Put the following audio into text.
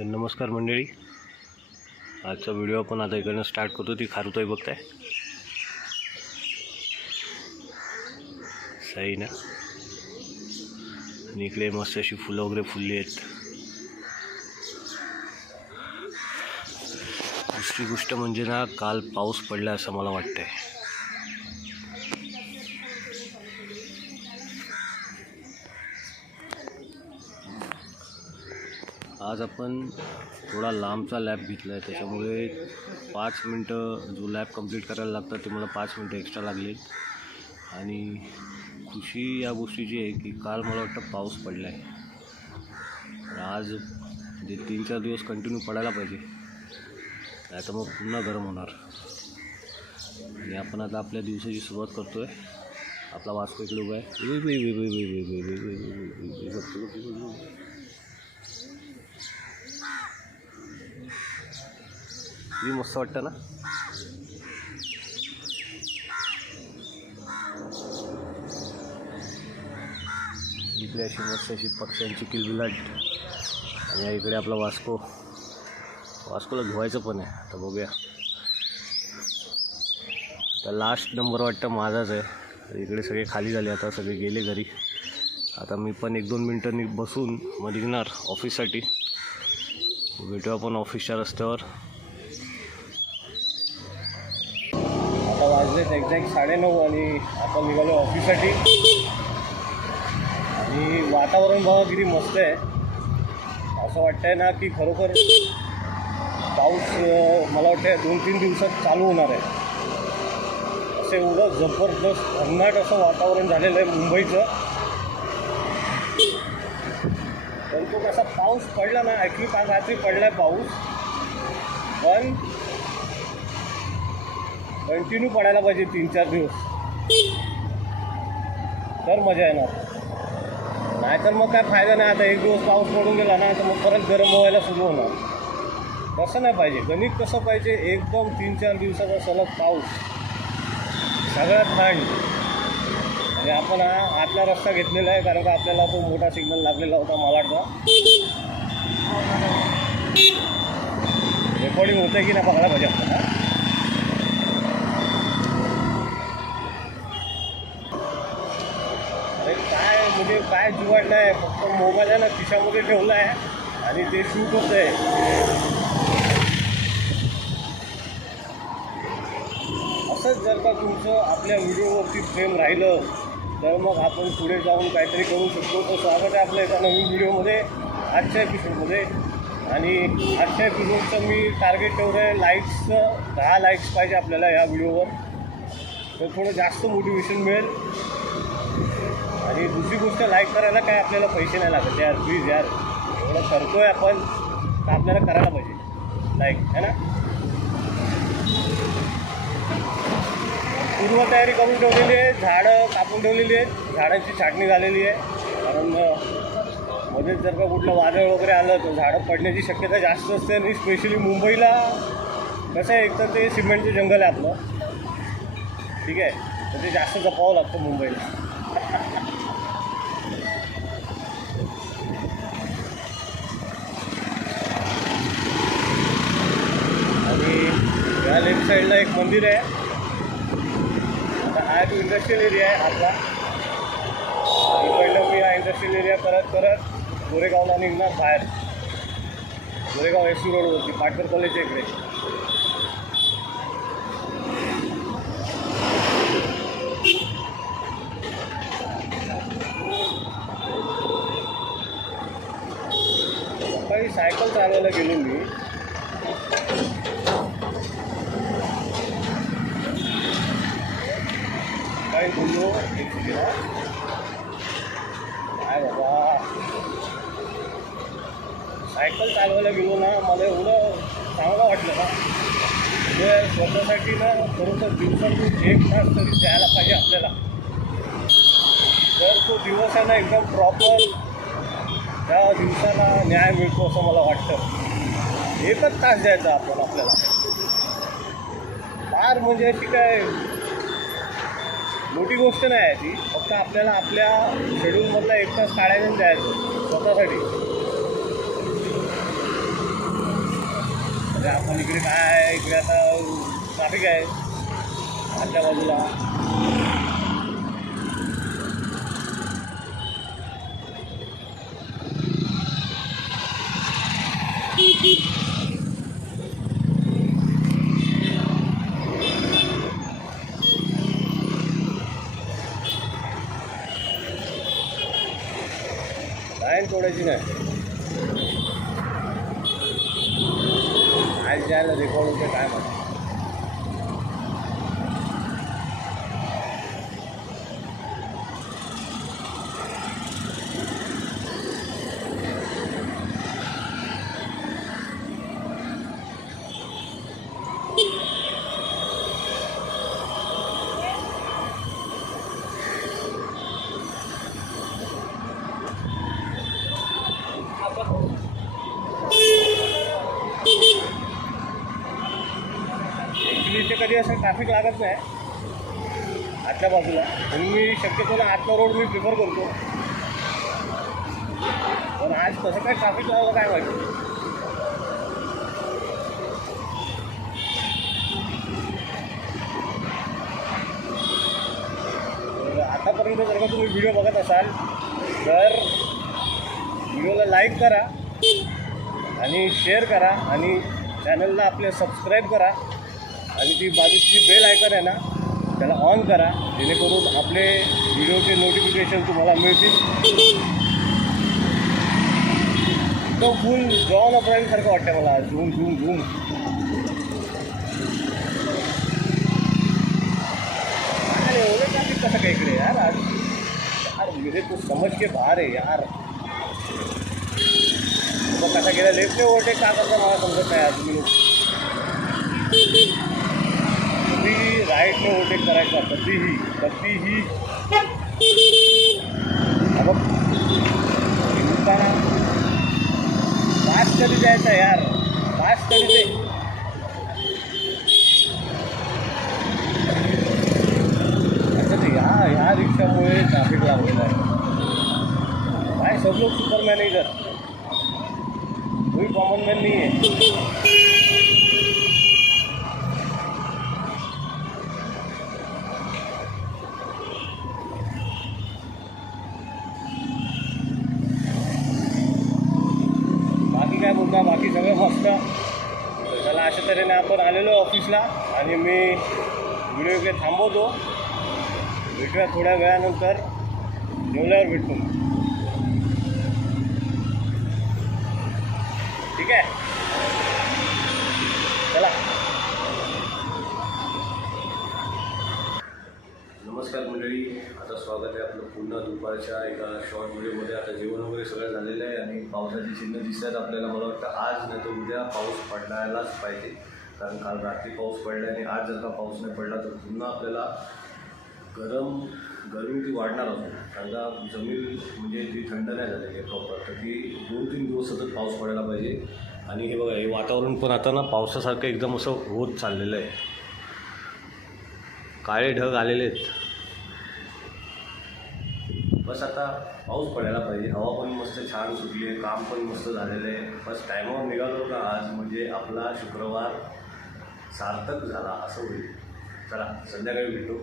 तर नमस्कार मंडळी, आजचा व्हिडिओ आपण आता इकडनं स्टार्ट करतो. ती खारुताई बघताय, सही ना. आणि इकडे मस्त अशी फुलं वगैरे फुलली आहेत. दुसरी गोष्ट म्हणजे ना, काल पाऊस पडला असं मला वाटतंय. आज आपण थोडा लांबचा लॅब घेतला आहे, त्याच्यामुळे 5 मिनटं जो लॅब कंप्लीट करायला लागतात ते मला 5 मिनटं एक्स्ट्रा लागले. आणि खुशी या गोष्टीची आहे की काल मला वाटतं पाऊस पडला आहे. आज म्हणजे 3-4 दिवस कंटिन्यू पडायला पाहिजे, नाही तर मग पुन्हा गरम होणार. आणि आपण आता आपल्या दिवसाची सुरुवात करतो आहे. आपला वास्को इकडे उभा आहे. किती मस्त वाटतं ना. इकडे अशी मस्त अशी पक्ष्यांची किलबिलाट. आणि इकडे आपला वास्कोला धुवायचं पण आहे. आता बघूया, तर लास्ट नंबर वाटतं माझाच आहे. इकडे सगळे खाली झाले, आता सगळे गेले घरी. आता मी पण 1-2 मिनटांनी बसून मग निघणार ऑफिससाठी. भेटू आपण ऑफिसच्या रस्त्यावर. आता वाजलेत एक्झॅक्ट 9:30 आणि आपण निघालो ऑफिससाठी. आणि वातावरण बघा किती मस्त आहे. असं वाटतंय ना की खरोखर पाऊस मला वाटतं 2-3 दिवसात चालू होणार आहे. असं एवढं जबरदस्त भन्नाट असं वातावरण झालेलं आहे मुंबईचं. पण तो कसा पाऊस पडला ना, ॲक्च्युली काल रात्री पडला आहे पाऊस, पण कंटिन्यू पडायला पाहिजे 3-4 दिवस, तर मजा येणार. नाहीतर मग काय फायदा नाही. आता 1 दिवस पाऊस पडून गेला ना, तर मग परत गरम व्हायला सुरू होणार. तसं नाही पाहिजे. गणित कसं पाहिजे, एकदम 3-4 दिवसाचा सलग पाऊस, सगळ्यात थंड. आणि आपण हा आतला रस्ता घेतलेला आहे, कारण का आपल्याला तो मोठा सिग्नल लागलेला होता मालाडचा. रेकॉर्डिंग होतं की नाही बघायला पाहिजे आपल्याला. काय म्हणजे काय जुवाडलं आहे, फक्त मोबाईल आहे ना खिशामध्ये ठेवला आहे आणि ते शूट होतं आहे. असंच जर का तुमचं आपल्या व्हिडिओवरती प्रेम राहिलं तर मग आपण पुढे जाऊन काहीतरी करू शकतो. तर स्वागत आहे आपल्या एका नवीन व्हिडिओमध्ये, आजच्या एपिसोडमध्ये. आणि आजच्या एपिसोडचं मी टार्गेट ठेवलं आहे लाईक्सचं. 10 लाईक्स पाहिजे आपल्याला या व्हिडिओवर, तर थोडं जास्त मोटिवेशन मिळेल. आणि दुसरी गोष्ट, लाईक करायला काय आपल्याला पैसे नाही लागत यार. प्लीज यार, एवढं करतो आहे आपण तर आपल्याला करायला पाहिजे लाईक, है ना. पूर्वतयारी करून ठेवलेली आहे, झाडं कापून ठेवलेली आहेत, झाडांची छाटणी झालेली आहे. कारण मध्येच जर का कुठलं वादळ वगैरे आलं तर झाडं पडण्याची शक्यता जास्त असते. आणि स्पेशली मुंबईला कसं आहे, एकतर ते सिमेंटचं जंगल आहे आपलं, ठीक आहे, तर ते जास्त जपावं लागतं मुंबईला. आणि या लेफ्ट साईडला एक मंदिर आहे. आता हा एक इंडस्ट्रियल एरिया आहे आपला. इकडनं मी हा इंडस्ट्रियल एरिया करत गोरेगावला निघणार बाहेर. गोरेगाव SU रोडवरती पाटकर कॉलेजच्या इकडे. सकाळी सायकल चालवायला गेलो मी. काय बोललो काय बाबा, सायकल चालवायला गेलो ना, मला एवढं चांगलं वाटलं ना. म्हणजे स्वतःसाठी ना खरोखर दिवसातून 1 तास तरी द्यायला पाहिजे आपल्याला. तर तो दिवस आहे ना एकदम प्रॉपर त्या दिवसाला न्याय मिळतो असं मला वाटतं. 1च तास द्यायचा आपण आपल्याला. फार म्हणजे अशी काय मोठी गोष्ट नाही आहे ती. फक्त आपल्याला आपल्या शेड्यूलमधला 1 तास काढायला द्यायचं स्वतःसाठी. पण इकडे काय आहे, इकडे आता ट्रॅफिक आहे आजच्या बाजूला. लाईन तोडायची नाही. आज ज्याला रेकॉर्ड होते काय म्हणतात. इथे कधी असं ट्रॅफिक लागत नाही आतल्या बाजूला, म्हणून मी शक्यतो ना आतला रोड मी प्रिफर करतो. पण आज कसं काय ट्रॅफिक लावलं काय माहिती. आतापर्यंत जर का तुम्ही व्हिडिओ बघत असाल तर व्हिडिओला लाईक करा आणि शेअर करा आणि चॅनलला आपले सबस्क्राईब करा आणि ती बाजूची जी बेल आयकॉन आहे ना त्याला ऑन करा, जेणेकरून आपले व्हिडिओचे नोटिफिकेशन तुम्हाला मिळतील. तो फुल जॉन अप्राईलसारखं वाटतं मला. Zoom zoom zoom. अरे एवढं ट्रॅफिक कसं काय इकडे यार आज. यार मेरे तो समझ के बाहर आहे यार. मग कसा गेला लेफ्टने ओव्हरटेक का करता मला समजत नाही. तुम्ही लोक कधीही राईटने ओव्हरटेक करायचा, कधीही कधीही. बघ हिंदुस्थाना फास्ट कधी जायचं यार, फास्ट कधी ते. अच्छा ते ह्या रिक्षामुळे ट्रॅफिक लागलेलं आहे. काय सब लोग सुपरमॅन आहे इधर, कोई कॉमन मॅन नाही आहे. काय बोलता, बाकी सगळं मस्त. चला अशा तऱ्हेने आपण आलेलो ऑफिसला आणि मी व्हिडिओ इकडे थांबवतो. भेटूया थोड्या वेळानंतर, जेवल्यावर भेटतो. ठीक आहे, चला. नमस्कार मंडळी, आता स्वागत आहे आपलं पुन्हा दुपारच्या एका शॉर्ट व्हिडिओमध्ये. आता जेवण वगैरे सगळं झालेलं आहे आणि पावसाची चिन्ह दिसत आहेत आपल्याला. मला वाटतं आज नाही तर उद्या पाऊस पडायलाच पाहिजे, कारण काल रात्री पाऊस पडला आणि आज जर का पाऊस नाही पडला तर पुन्हा आपल्याला गरमी ती वाढणार असून, कारण का जमीन म्हणजे ती थंड नाही झालेली आहे प्रॉपर, तर ती 2-3 दिवस सतत पाऊस पडायला पाहिजे. आणि हे बघा, हे वातावरण पण आता ना पावसासारखं एकदम असं होत चाललेलं आहे. काळे ढग आलेले आहेत. बस आता पाऊस पडायला पाहिजे. हवा पण मस्त छान सुटली आहे, काम पण मस्त झालेलं आहे. बस टायमावर निघालो का आज म्हणजे आपला शुक्रवार सार्थक झाला असं होईल. चला संध्याकाळी भेटू.